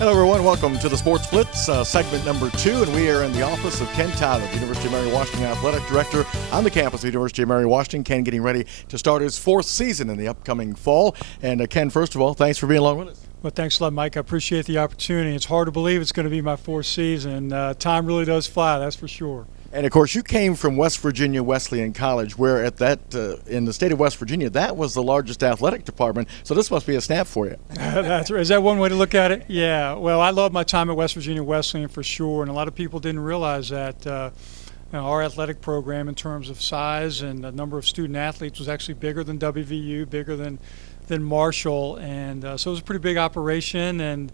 Hello, everyone. Welcome to the Sports Blitz, segment number 2, and we are in the office of Ken Tyler, the University of Mary Washington Athletic Director on the campus of the University of Mary Washington. Ken getting ready to start his 4th season in the upcoming fall. And Ken, first of all, thanks for being along with us. Well, thanks a lot, Mike. I appreciate the opportunity. It's hard to believe it's going to be my 4th season. Time really does fly, that's for sure. And, of course, you came from West Virginia Wesleyan College, where at that in the state of West Virginia, that was the largest athletic department. So this must be a snap for you. That's right. Is that one way to look at it? Yeah. Well, I loved my time at West Virginia Wesleyan for sure, and a lot of people didn't realize that our athletic program in terms of size and the number of student athletes was actually bigger than WVU, bigger than Marshall, and so it was a pretty big operation, and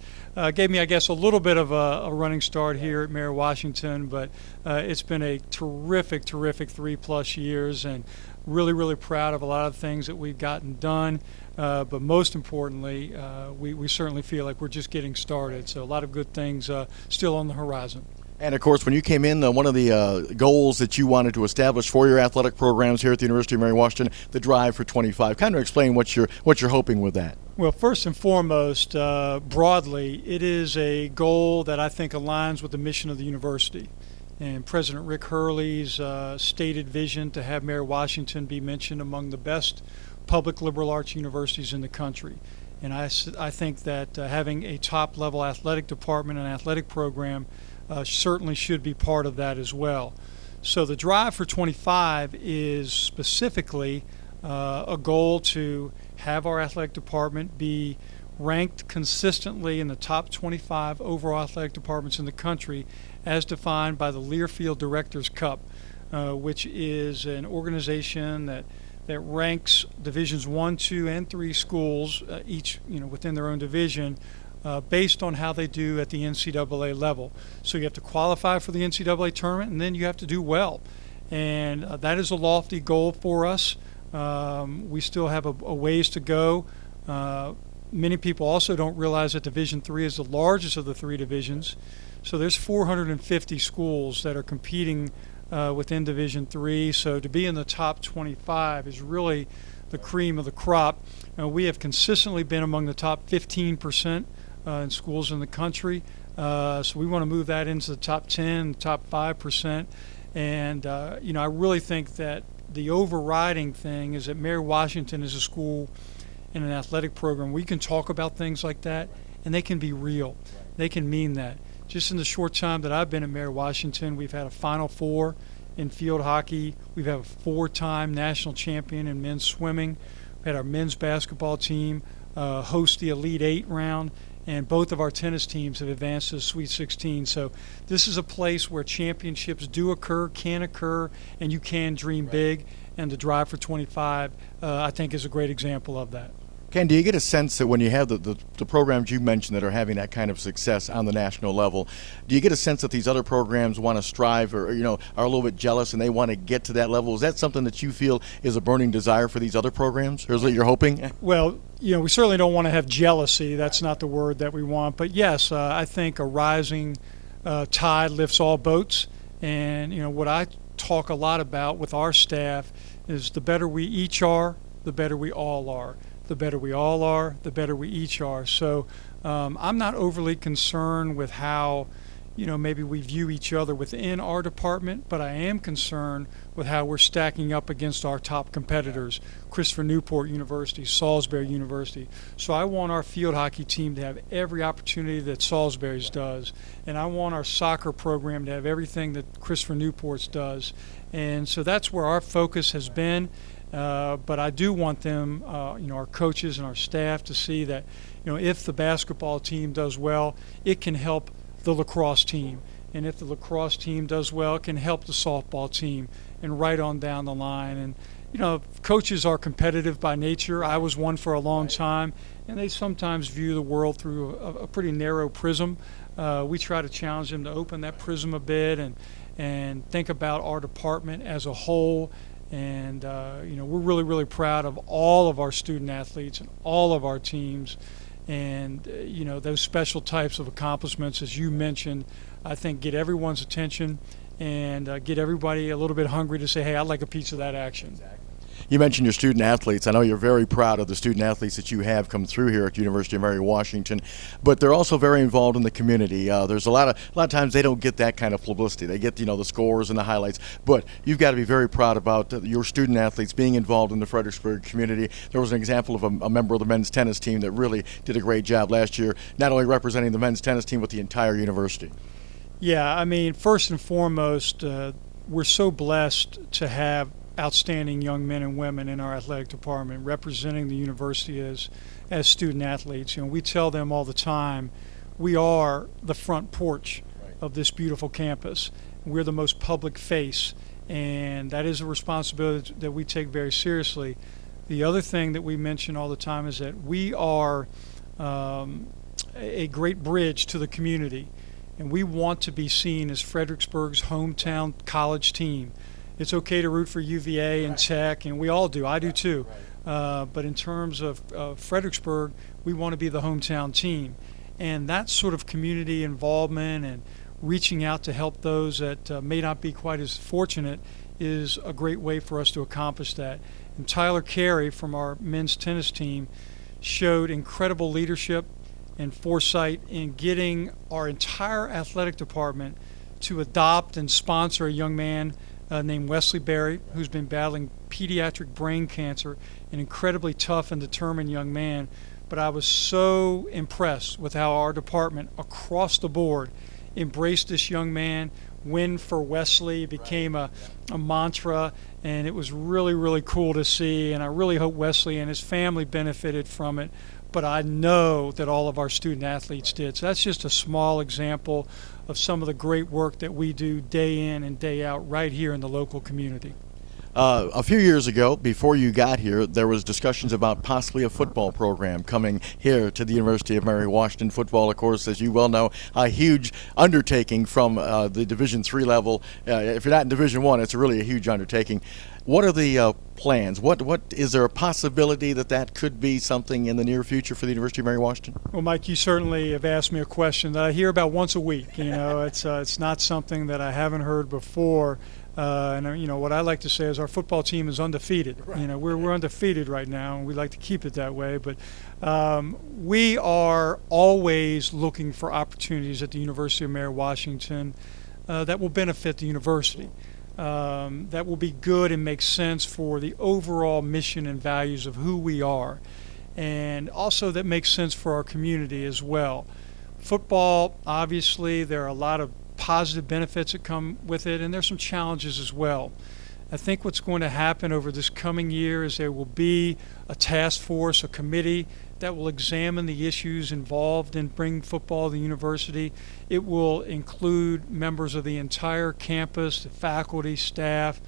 gave me, I guess, a little bit of a running start here at Mary Washington, but it's been a terrific 3+ years, and really proud of a lot of things that we've gotten done, but most importantly, we certainly feel like we're just getting started, so a lot of good things still on the horizon. And, of course, when you came in, one of the goals that you wanted to establish for your athletic programs here at the University of Mary Washington, the Drive for 25. Kind of explain what you're hoping with that. Well, first and foremost, broadly, it is a goal that I think aligns with the mission of the university. And President Rick Hurley's stated vision to have Mary Washington be mentioned among the best public liberal arts universities in the country. And I think that having a top-level athletic department and athletic program certainly should be part of that as well. So the Drive for 25 is specifically a goal to have our athletic department be ranked consistently in the top 25 overall athletic departments in the country as defined by the Learfield Directors Cup, which is an organization that ranks divisions 1, 2, and 3 schools, each within their own division, based on how they do at the NCAA level. So you have to qualify for the NCAA tournament, and then you have to do well. And that is a lofty goal for us. We still have a ways to go. Many people also don't realize that Division III is the largest of the 3 divisions. So there's 450 schools that are competing within Division III. So to be in the top 25 is really the cream of the crop. We have consistently been among the top 15% in schools in the country. So we want to move that into the top 10, top 5%. And, I really think that the overriding thing is that Mary Washington is a school in an athletic program. We can talk about things like that, and they can be real. They can mean that. Just in the short time that I've been at Mary Washington, we've had a Final Four in field hockey. We've had a 4-time national champion in men's swimming. We've had our men's basketball team host the Elite 8 round. And both of our tennis teams have advanced to the Sweet 16. So this is a place where championships do occur, can occur, and you can dream big. And the Drive for 25, I think, is a great example of that. Ken, do you get a sense that when you have the programs you mentioned that are having that kind of success on the national level, do you get a sense that these other programs want to strive or, are a little bit jealous and they want to get to that level? Is that something that you feel is a burning desire for these other programs, or is it you're hoping? Well, we certainly don't want to have jealousy. That's not the word that we want. But, yes, I think a rising tide lifts all boats. And, what I talk a lot about with our staff is the better we each are, the better we all are. The better we all are, the better we each are. So I'm not overly concerned with how, maybe we view each other within our department, but I am concerned with how we're stacking up against our top competitors, Christopher Newport University, Salisbury University. So I want our field hockey team to have every opportunity that Salisbury's does, and I want our soccer program to have everything that Christopher Newport's does. And so that's where our focus has been. But I do want them, our coaches and our staff to see that, if the basketball team does well, it can help the lacrosse team. And if the lacrosse team does well, it can help the softball team, and right on down the line. And, coaches are competitive by nature. I was one for a long time, and they sometimes view the world through a pretty narrow prism. We try to challenge them to open that prism a bit and think about our department as a whole. And, we're really proud of all of our student athletes and all of our teams. And, those special types of accomplishments, as you mentioned, I think get everyone's attention and get everybody a little bit hungry to say, hey, I'd like a piece of that action. You mentioned your student athletes. I know you're very proud of the student athletes that you have come through here at the University of Mary Washington, but they're also very involved in the community. There's a lot of times they don't get that kind of publicity. They get the scores and the highlights, but you've got to be very proud about your student athletes being involved in the Fredericksburg community. There was an example of a member of the men's tennis team that really did a great job last year, not only representing the men's tennis team but the entire university. Yeah, I mean, first and foremost, we're so blessed to have outstanding young men and women in our athletic department representing the university as student athletes. We tell them all the time, we are the front porch of this beautiful campus. We're the most public face, and that is a responsibility that we take very seriously. The other thing that we mention all the time is that we are a great bridge to the community, and we want to be seen as Fredericksburg's hometown college team. It's okay to root for UVA and Tech, and we all do. I do too. But in terms of Fredericksburg, we want to be the hometown team. And that sort of community involvement and reaching out to help those that may not be quite as fortunate is a great way for us to accomplish that. And Tyler Carey from our men's tennis team showed incredible leadership and foresight in getting our entire athletic department to adopt and sponsor a young man named Wesley Berry, who's been battling pediatric brain cancer, an incredibly tough and determined young man. But I was so impressed with how our department across the board embraced this young man. Win for Wesley became a mantra, and it was really, really cool to see, and I really hope Wesley and his family benefited from it. But I know that all of our student athletes did. So that's just a small example of some of the great work that we do day in and day out right here in the local community. A few years ago, before you got here, there was discussions about possibly a football program coming here to the University of Mary Washington. Football, of course, as you well know, a huge undertaking from the Division III level. If you're not in Division I, it's really a huge undertaking. What are the plans? What is there a possibility that could be something in the near future for the University of Mary Washington? Well, Mike, you certainly have asked me a question that I hear about once a week. It's not something that I haven't heard before. And what I like to say is our football team is undefeated. Right. We're undefeated right now, and we like to keep it that way. But we are always looking for opportunities at the University of Mary Washington that will benefit the university. That will be good and make sense for the overall mission and values of who we are, and also that makes sense for our community as well. Football, obviously, there are a lot of positive benefits that come with it, and there's some challenges as well. I think what's going to happen over this coming year is there will be a task force, a committee that will examine the issues involved in bringing football to the university. It will include members of the entire campus, the faculty, staff,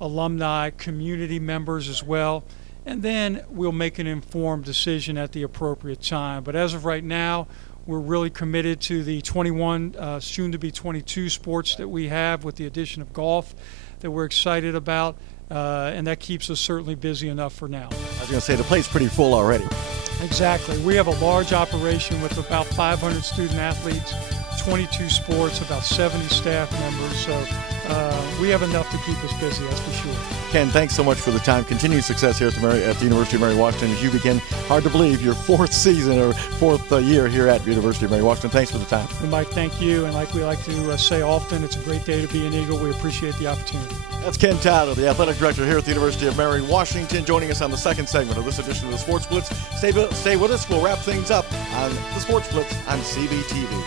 alumni, community members as well, and then we'll make an informed decision at the appropriate time. But as of right now, we're really committed to the 21, soon to be 22 sports that we have, with the addition of golf that we're excited about, and that keeps us certainly busy enough for now. I was going to say, the plate's pretty full already. Exactly. We have a large operation with about 500 student athletes, 22 sports, about 70 staff members. So we have enough to keep us busy, that's for sure. Ken, thanks so much for the time. Continued success here at the University of Mary Washington as you begin, hard to believe, your fourth season or fourth year here at the University of Mary Washington. Thanks for the time. Well, Mike, thank you. And like we like to say often, it's a great day to be an Eagle. We appreciate the opportunity. That's Ken Tyler, the athletic director here at the University of Mary Washington, joining us on the second segment of this edition of the Sports Blitz. Stay with us. We'll wrap things up on the Sports Blitz on CBTV.